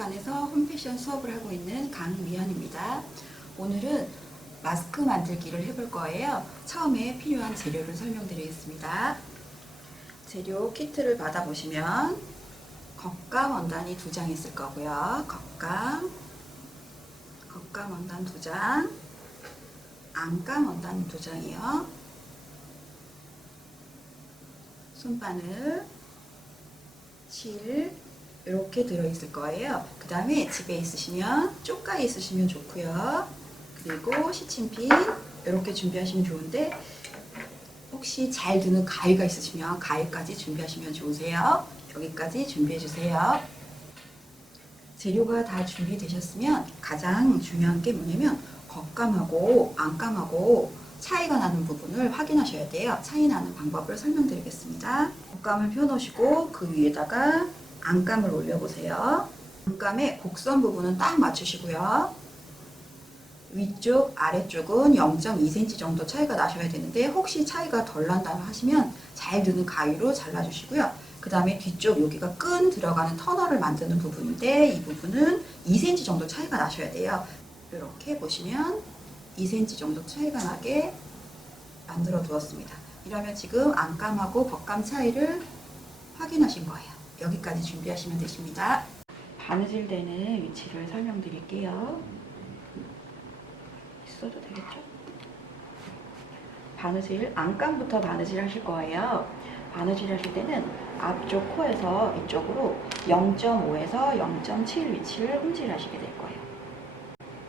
한식관에서 홈패션 수업을 하고 있는 강미연입니다. 오늘은 마스크 만들기를 해볼 거예요. 처음에 필요한 재료를 설명드리겠습니다. 재료 키트를 받아보시면 겉감 원단이 두 장 있을 거고요. 겉감, 겉감 원단 두 장, 안감 원단 두 장이요. 손바늘, 실 이렇게 들어있을 거예요. 그 다음에 집에 있으시면 쪽가에 있으시면 좋고요. 그리고 시침핀 이렇게 준비하시면 좋은데 혹시 잘 드는 가위가 있으시면 가위까지 준비하시면 좋으세요. 여기까지 준비해 주세요. 재료가 다 준비되셨으면 가장 중요한 게 뭐냐면 겉감하고 안감하고 차이가 나는 부분을 확인하셔야 돼요. 차이 나는 방법을 설명드리겠습니다. 겉감을 펴놓으시고 그 위에다가 안감을 올려보세요. 안감의 곡선 부분은 딱 맞추시고요. 위쪽, 아래쪽은 0.2cm 정도 차이가 나셔야 되는데 혹시 차이가 덜 난다고 하시면 잘 드는 가위로 잘라주시고요. 그 다음에 뒤쪽 여기가 끈 들어가는 터널을 만드는 부분인데 이 부분은 2cm 정도 차이가 나셔야 돼요. 이렇게 보시면 2cm 정도 차이가 나게 만들어 두었습니다. 이러면 지금 안감하고 겉감 차이를 확인하신 거예요. 여기까지 준비하시면 되십니다. 바느질 되는 위치를 설명드릴게요. 있어도 되겠죠? 바느질, 안감부터 바느질 하실 거예요. 바느질 하실 때는 앞쪽 코에서 이쪽으로 0.5에서 0.7 위치를 홈질하시게 될 거예요.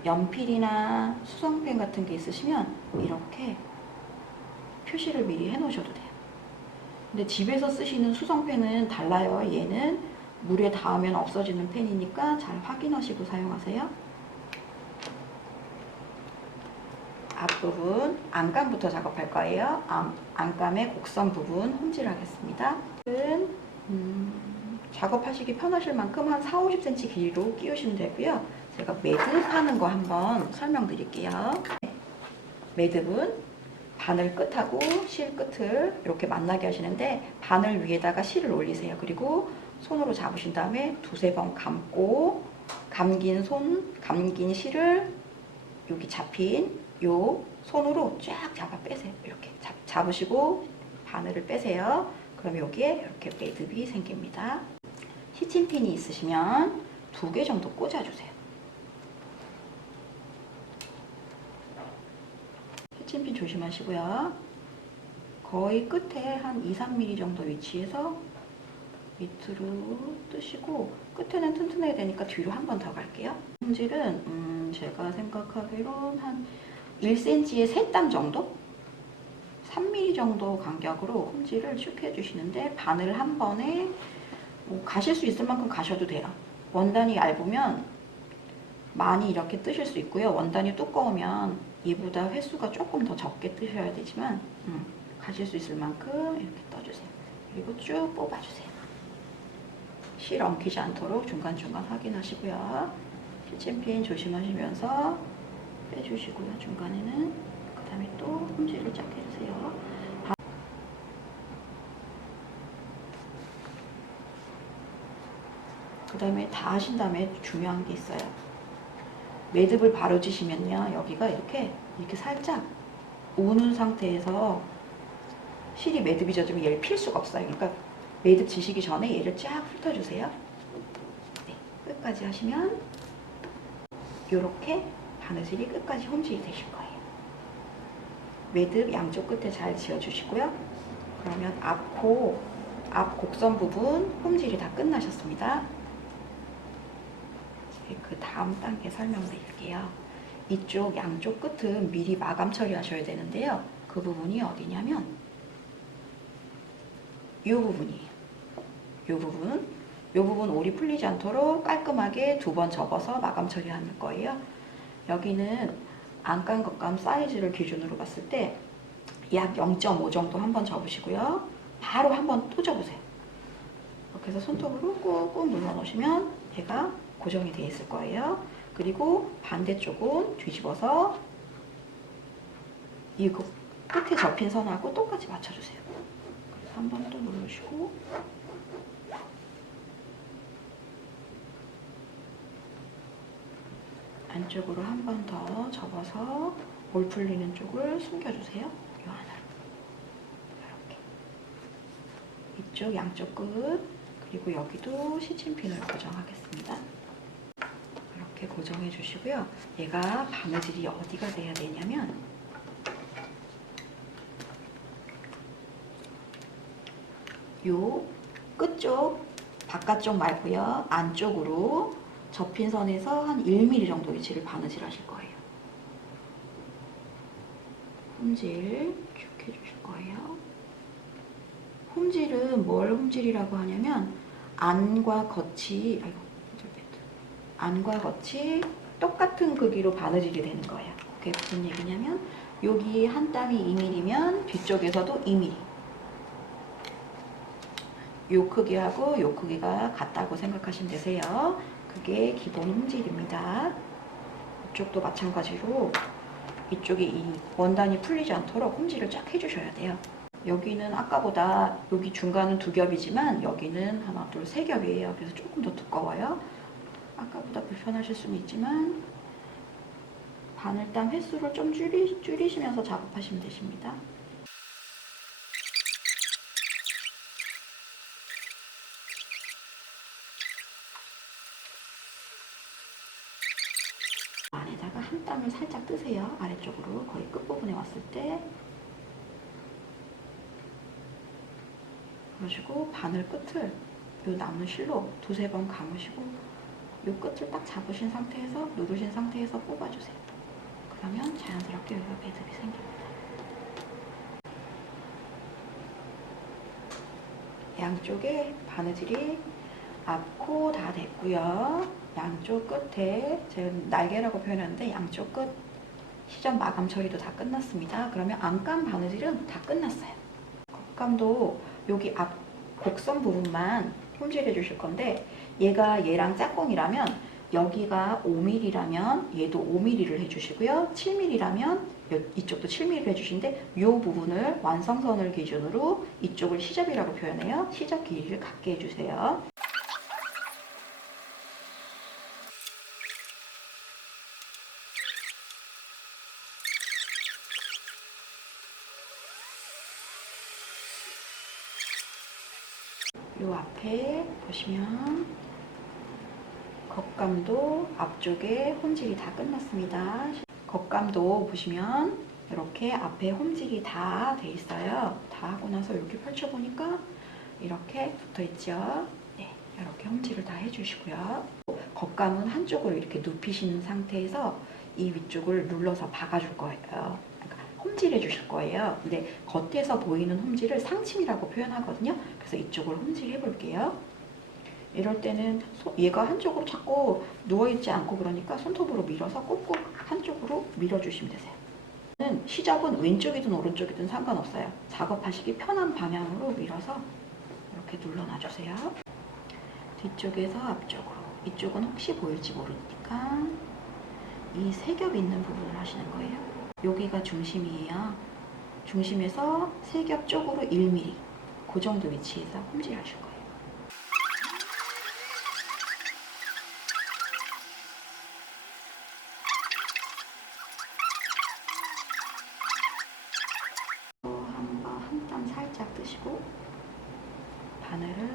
연필이나 수성펜 같은 게 있으시면 이렇게 표시를 미리 해 놓으셔도 돼요. 근데 집에서 쓰시는 수성펜은 달라요. 얘는 물에 닿으면 없어지는 펜이니까 잘 확인하시고 사용하세요. 앞부분 안감부터 작업할 거예요. 안, 안감의 곡선 부분 홈질하겠습니다. 음, 작업하시기 편하실 만큼 한 4, 50cm 길이로 끼우시면 되고요. 제가 매듭하는 거 한번 설명드릴게요. 매듭은 바늘 끝하고 실 끝을 이렇게 만나게 하시는데 바늘 위에다가 실을 올리세요. 그리고 손으로 잡으신 다음에 두세 번 감고 감긴 손, 감긴 실을 여기 잡힌 요 손으로 쫙 잡아 빼세요. 이렇게 잡, 잡으시고 바늘을 빼세요. 그럼 여기에 이렇게 매듭이 생깁니다. 시침핀이 있으시면 두 개 정도 꽂아주세요. 시침핀 조심하시고요. 거의 끝에 한 2, 3mm 정도 위치에서 밑으로 뜨시고 끝에는 튼튼해야 되니까 뒤로 한 번 더 갈게요. 품질은 음, 제가 생각하기론 한 1cm에 3땀 정도? 3mm 정도 간격으로 홈질을 쭉 해주시는데 바늘 한 번에 뭐 가실 수 있을 만큼 가셔도 돼요. 원단이 얇으면 많이 이렇게 뜨실 수 있고요. 원단이 두꺼우면 이보다 횟수가 조금 더 적게 뜨셔야 되지만 음, 가실 수 있을 만큼 이렇게 떠주세요. 그리고 쭉 뽑아주세요. 실 엉키지 않도록 중간중간 확인하시고요. 시침핀 조심하시면서 빼주시고요. 중간에는 그 다음에 또 홈질을 쫙 해주세요. 그 다음에 다 하신 다음에 중요한 게 있어요. 매듭을 바로 지시면요. 여기가 이렇게 이렇게 살짝 우는 상태에서 실이 매듭이 젖으면 얘를 필 수가 없어요. 그러니까 매듭 지시기 전에 얘를 쫙 훑어주세요. 네, 끝까지 하시면 이렇게 바느질이 끝까지 홈질이 되실 거예요. 매듭 양쪽 끝에 잘 지어주시고요. 그러면 앞코, 앞 곡선 부분 홈질이 다 끝나셨습니다. 그 다음 단계 설명드릴게요. 이쪽 양쪽 끝은 미리 마감 처리하셔야 되는데요. 그 부분이 어디냐면 이 부분이에요. 이 부분, 이 부분 오리 풀리지 않도록 깔끔하게 두 번 접어서 마감 처리하는 거예요. 여기는 안감 겉감 사이즈를 기준으로 봤을 때 약 0.5 정도 한 번 접으시고요. 바로 한 번 또 접으세요. 이렇게 해서 손톱으로 꾹꾹 눌러 놓으시면 얘가 고정이 되어 있을 거예요. 그리고 반대쪽은 뒤집어서 이거 끝에 접힌 선하고 똑같이 맞춰주세요. 그래서 한 번 또 누르시고 안쪽으로 한 번 더 접어서 올 풀리는 쪽을 숨겨주세요. 요 안으로. 이렇게. 이쪽 양쪽 끝 그리고 여기도 시침핀을 고정하겠습니다. 이렇게 고정해 주시고요. 얘가 바느질이 어디가 돼야 되냐면 요 끝쪽 바깥쪽 말고요. 안쪽으로 접힌 선에서 한 1mm 정도 위치를 바느질 하실 거예요. 홈질 쭉 해주실 거예요. 홈질은 뭘 홈질이라고 하냐면 안과 겉이 아이고. 안과 겉이 똑같은 크기로 바느질이 되는 거예요. 그게 무슨 얘기냐면 여기 한 땀이 2mm면 뒤쪽에서도 2mm. 요 크기하고 요 크기가 같다고 생각하시면 되세요. 그게 기본 홈질입니다. 이쪽도 마찬가지로 이쪽에 이 원단이 풀리지 않도록 홈질을 쫙 해주셔야 돼요. 여기는 아까보다 여기 중간은 두 겹이지만 여기는 하나, 둘, 세 겹이에요. 그래서 조금 더 두꺼워요. 아까보다 불편하실 수는 있지만 바늘 땀 횟수를 좀 줄이, 줄이시면서 작업하시면 되십니다. 안에다가 한 땀을 살짝 뜨세요. 아래쪽으로 거의 끝부분에 왔을 때 그러시고 바늘 끝을 요 남은 실로 두세 번 감으시고 요 끝을 딱 잡으신 상태에서 누르신 상태에서 뽑아주세요. 그러면 자연스럽게 여기가 매듭이 생깁니다. 양쪽에 바느질이 앞코 다 됐고요. 양쪽 끝에 지금 날개라고 표현하는데 양쪽 끝 시접 마감 처리도 다 끝났습니다. 그러면 안감 바느질은 다 끝났어요. 겉감도 여기 앞 곡선 부분만 홈질해 주실 건데 얘가 얘랑 짝꿍이라면 여기가 5mm라면 얘도 5mm를 해주시고요. 7mm라면 이쪽도 7mm를 해주시는데 이 부분을 완성선을 기준으로 이쪽을 시접이라고 표현해요. 시접 길이를 갖게 해주세요. 요 앞에 보시면 겉감도 앞쪽에 홈질이 다 끝났습니다. 겉감도 보시면 이렇게 앞에 홈질이 다 돼 있어요. 다 하고 나서 이렇게 펼쳐보니까 이렇게 붙어 있죠. 네, 이렇게 홈질을 다 해주시고요. 겉감은 한쪽으로 이렇게 눕히신 상태에서 이 위쪽을 눌러서 박아줄 거예요. 그러니까 홈질 해 주실 거예요. 근데 겉에서 보이는 홈질을 상침이라고 표현하거든요. 그래서 이쪽을 홈질 해 볼게요. 이럴 때는 소- 얘가 한쪽으로 자꾸 누워있지 않고 그러니까 손톱으로 밀어서 꼭꼭 한쪽으로 밀어주시면 되세요. 는 시접은 왼쪽이든 오른쪽이든 상관없어요. 작업하시기 편한 방향으로 밀어서 이렇게 눌러놔주세요. 뒤쪽에서 앞쪽으로. 이쪽은 혹시 보일지 모르니까 이 세 겹 있는 부분을 하시는 거예요. 여기가 중심이에요. 중심에서 세겹 쪽으로 1mm. 그 정도 위치에서 홈질하실 거예요. 한번 한땀 살짝 뜨시고 바늘을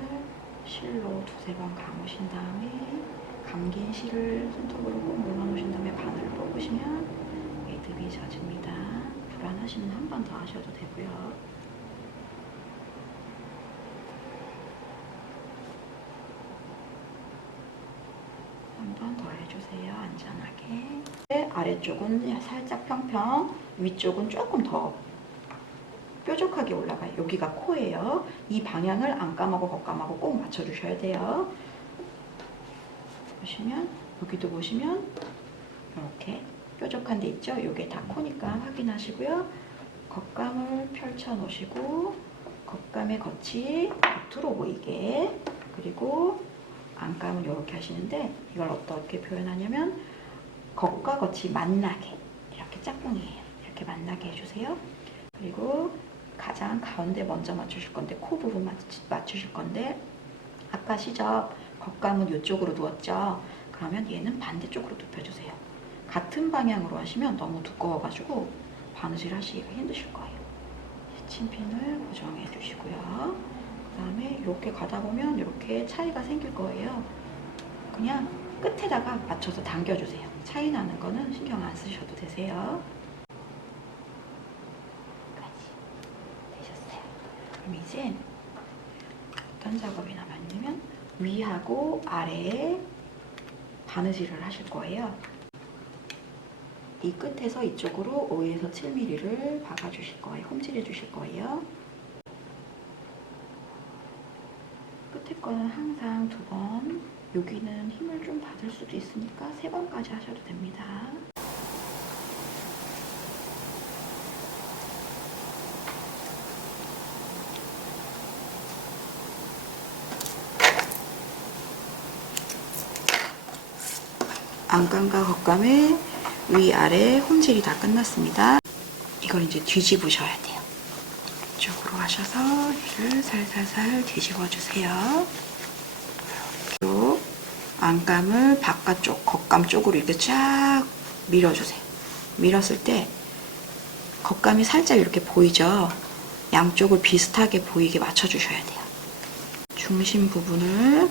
실로 두세 번 감으신 다음에 감긴 실을 손톱으로 꼭 눌러놓으신 다음에 바늘을 뽑으시면 매듭이 젖습니다. 불안하시면 한 번 더 하셔도 되고요. 한 번 더 해주세요. 안전하게. 네, 아래쪽은 살짝 평평, 위쪽은 조금 더 뾰족하게 올라가요. 여기가 코예요. 이 방향을 안 감하고 겉감하고 꼭 맞춰주셔야 돼요. 보시면 여기도 보시면 이렇게 뾰족한 데 있죠? 이게 다 코니까 확인하시고요. 겉감을 펼쳐 놓으시고 겉감의 겉이 겉으로 보이게 그리고 안감을 이렇게 하시는데 이걸 어떻게 표현하냐면 겉과 겉이 만나게 이렇게 짝꿍이에요. 이렇게 만나게 해주세요. 그리고 가장 가운데 먼저 맞추실 건데 코 부분 맞추, 맞추실 건데 아까 시접 겉감은 이쪽으로 누웠죠. 그러면 얘는 반대쪽으로 눕혀주세요. 같은 방향으로 하시면 너무 두꺼워가지고 바느질 하시기가 힘드실 거예요. 시침핀을 고정해 주시고요. 그 다음에 이렇게 가다 보면 이렇게 차이가 생길 거예요. 그냥 끝에다가 맞춰서 당겨주세요. 차이 나는 거는 신경 안 쓰셔도 되세요. 까지 되셨어요. 그럼 이제 어떤 작업이 남았냐면 위하고 아래에 바느질을 하실 거예요. 이 끝에서 이쪽으로 5에서 7mm를 박아주실 거예요. 홈질해 주실 거예요. 끝에 거는 항상 두 번, 여기는 힘을 좀 받을 수도 있으니까 세 번까지 하셔도 됩니다. 안감과 겉감의 위아래 홈질이 다 끝났습니다. 이걸 이제 뒤집으셔야 돼요. 이쪽으로 하셔서 얘를 살살살 뒤집어 주세요. 이렇게 안감을 바깥쪽, 겉감 쪽으로 이렇게 쫙 밀어주세요. 밀었을 때 겉감이 살짝 이렇게 보이죠? 양쪽을 비슷하게 보이게 맞춰주셔야 돼요. 중심 부분을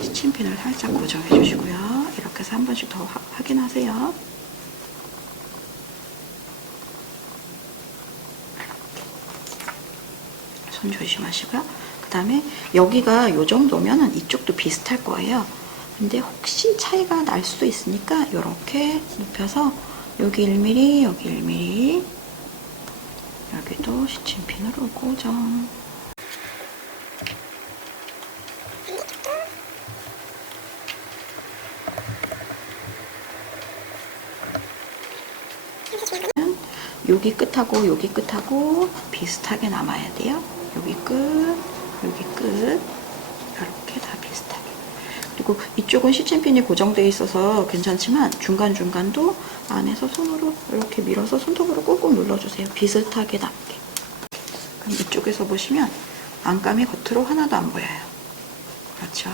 시침핀을 살짝 고정해 주시고요. 이렇게 해서 한 번씩 더 화- 확인하세요. 손 조심하시고요. 그 다음에 여기가 이 정도면 이쪽도 비슷할 거예요. 근데 혹시 차이가 날 수도 있으니까 이렇게 눕혀서 여기 1mm, 여기 1mm 여기도 시침핀으로 고정 여기 끝하고 여기 끝하고 비슷하게 남아야 돼요. 여기 끝, 여기 끝 이렇게 다 비슷하게. 그리고 이쪽은 시침핀이 고정되어 있어서 괜찮지만 중간중간도 안에서 손으로 이렇게 밀어서 손톱으로 꾹꾹 눌러주세요. 비슷하게 남게. 그럼 이쪽에서 보시면 안감이 겉으로 하나도 안 보여요. 그렇죠?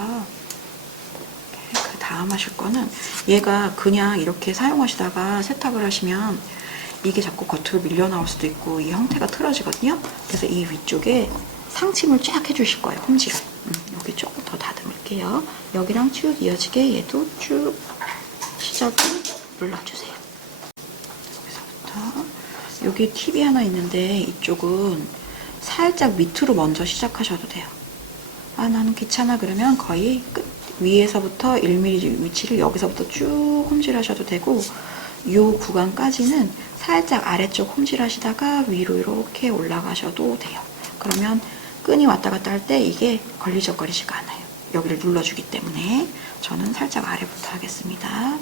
그 다음 하실 거는 얘가 그냥 이렇게 사용하시다가 세탁을 하시면 이게 자꾸 겉으로 밀려 나올 수도 있고 이 형태가 틀어지거든요. 그래서 이 위쪽에 상침을 쫙 해주실 거예요. 홈질을. 음, 여기 조금 더 다듬을게요. 여기랑 쭉 이어지게 얘도 쭉 시작을 눌러주세요. 여기서부터 여기 팁이 하나 있는데 이쪽은 살짝 밑으로 먼저 시작하셔도 돼요. 아 나는 귀찮아 그러면 거의 끝 위에서부터 1mm 위치를 여기서부터 쭉 홈질하셔도 되고 이 구간까지는 살짝 아래쪽 홈질하시다가 위로 이렇게 올라가셔도 돼요. 그러면 끈이 왔다 갔다 할 때 이게 걸리적거리지가 않아요. 여기를 눌러주기 때문에 저는 살짝 아래부터 하겠습니다.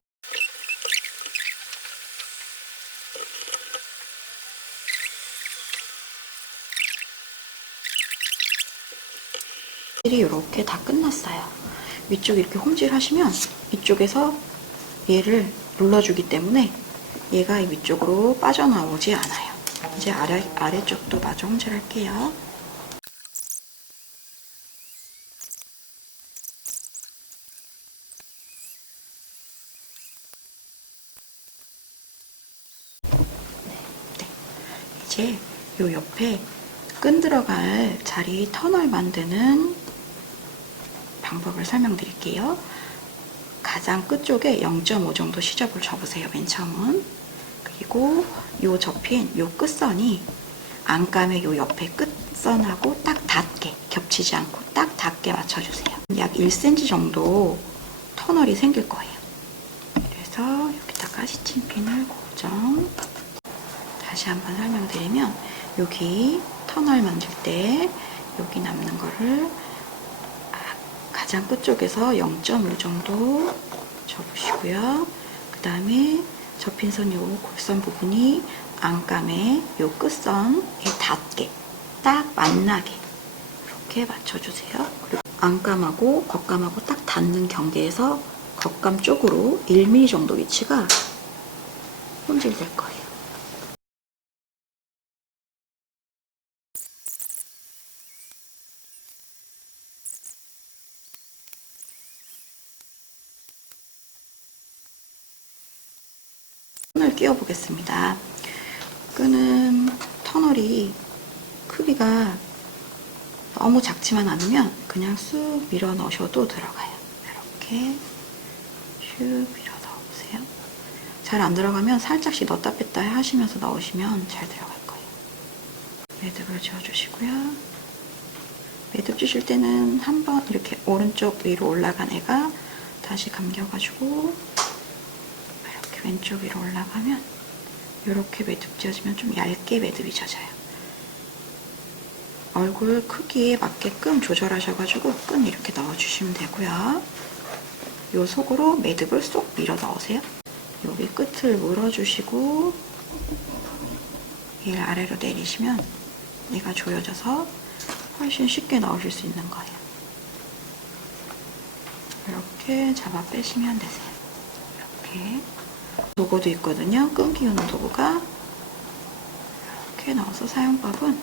이렇게 다 끝났어요. 위쪽 이렇게 홈질 하시면 이쪽에서 얘를 눌러주기 때문에 얘가 이 위쪽으로 빠져나오지 않아요. 이제 아래, 아래쪽도 마저 홈질 할게요. 네. 이제 요 옆에 끈 들어갈 자리 터널 만드는 방법을 설명드릴게요. 가장 끝쪽에 0.5 정도 시접을 접으세요. 맨 처음은. 그리고 요 접힌 요 끝선이 안감의 요 옆에 끝선하고 딱 닿게 겹치지 않고 딱 닿게 맞춰주세요. 약 1cm 정도 터널이 생길 거예요. 그래서 여기다가 시침핀을 고정. 다시 한번 설명드리면 여기 터널 만들 때 여기 남는 거를 가장 끝쪽에서 0.5 정도 접으시고요. 그 다음에 접힌 선요 골선 부분이 안감의 요 끝선에 닿게 딱 만나게 이렇게 맞춰주세요. 그리고 안감하고 겉감하고 딱 닿는 경계에서 겉감 쪽으로 1mm 정도 위치가 손질될 거예요. 끼워 보겠습니다. 끄는 터널이 크기가 너무 작지만 않으면 그냥 쑥 밀어 넣으셔도 들어가요. 이렇게 슉 밀어 넣어보세요. 잘 안 들어가면 살짝씩 넣었다 뺐다 하시면서 넣으시면 잘 들어갈 거예요. 매듭을 지어주시고요. 매듭 주실 때는 한번 이렇게 오른쪽 위로 올라간 애가 다시 감겨가지고 왼쪽 위로 올라가면 이렇게 매듭 지어지면 좀 얇게 매듭이 져져요. 얼굴 크기에 맞게끔 조절하셔가지고 끈 이렇게 넣어주시면 되고요. 요 속으로 매듭을 쏙 밀어 넣으세요. 여기 끝을 물어주시고 얘를 아래로 내리시면 얘가 조여져서 훨씬 쉽게 넣으실 수 있는 거예요. 이렇게 잡아 빼시면 되세요. 이렇게 도구도 있거든요. 끈 끼우는 도구가 이렇게 넣어서 사용법은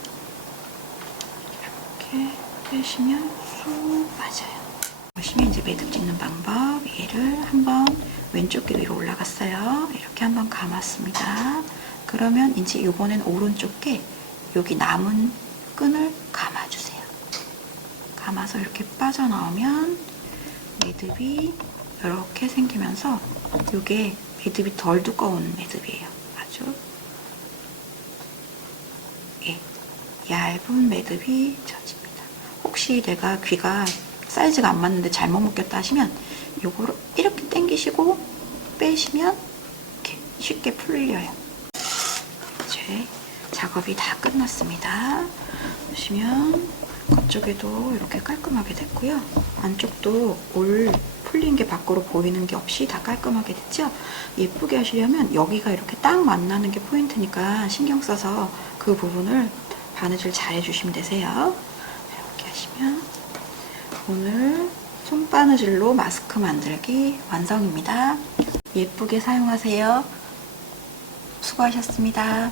이렇게 빼시면 쑥 빠져요. 보시면 이제 매듭 짓는 방법 얘를 한번 왼쪽 귀 위로 올라갔어요. 이렇게 한번 감았습니다. 그러면 이제 이번엔 오른쪽 게 여기 남은 끈을 감아주세요. 감아서 이렇게 빠져나오면 매듭이 이렇게 생기면서 이게 매듭이 덜 두꺼운 매듭이에요. 아주 예, 얇은 매듭이 져집니다. 혹시 내가 귀가 사이즈가 안 맞는데 잘못 묶였다 하시면 요거를 이렇게 당기시고 빼시면 이렇게 쉽게 풀려요. 이제 작업이 다 끝났습니다. 보시면 겉쪽에도 이렇게 깔끔하게 됐고요. 안쪽도 올 풀린 게 밖으로 보이는 게 없이 다 깔끔하게 됐죠? 예쁘게 하시려면 여기가 이렇게 딱 만나는 게 포인트니까 신경 써서 그 부분을 바느질 잘 해주시면 되세요. 이렇게 하시면 오늘 손바느질로 마스크 만들기 완성입니다. 예쁘게 사용하세요. 수고하셨습니다.